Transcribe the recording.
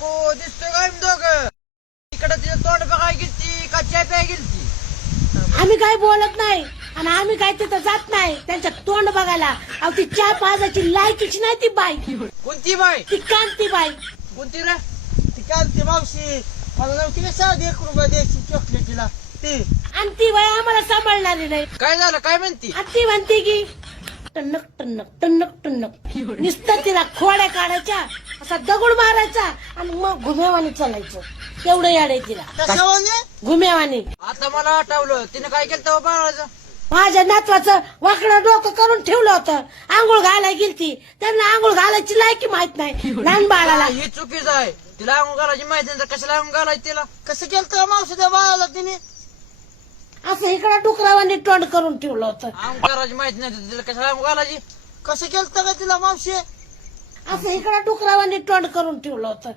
काकू दिसतोय काय दोघं इकडे तिचं तोंड बघाय गेलती का चाय प्याय गेलती. आम्ही काही बोलत नाही आणि आम्ही काय तिथं जात नाही त्यांच्या तोंड बघायला. अहो ती चहा पाजाची लायकीची नाही ती बाई. कोणती बाई? ती कांती बाई. कोणती रे? ती कांती मावशी मला नव्हती का साधी 1 रुपया द्यायची चॉकलेटीला ती. आणि ती बाई आम्हाला सांभाळणारी नाही. काय झालं काय म्हणती? आणि ती म्हणते की टन्नक टन्नक टन्नक टन्नक नुसतं तिला खोड्या काढायच्या असा दगड मारायचा आणि मग घुमेवानी चालायचं. तेवढं याड आहे तिला कशावाने घुमेवानी. आता मला आठवलं तिने काय केलं बाळाचं. माझ्या नातवाचं वाकडं डोकं करून ठेवलं होतं. आंघोळ घालाय गेलती त्यांना आंघोळ घालायची लायकी माहित नाही लहान बाळाला. ही चुकीच आहे. तिला अंगून घालायची माहिती नाही तर कशाला अंगून घालायची तिला. कसं केलं मावशी त्या बाळाला तिने. असं इकडं डुकरावानी तोंड करून ठेवलं होतं. अंगून घालायची माहिती नाही तर तिला कशाला अंगून घालायची. कसं केलं का तिला मावशी. असं इकडं डुकरावानी तोंड करून ठेवलं होतं.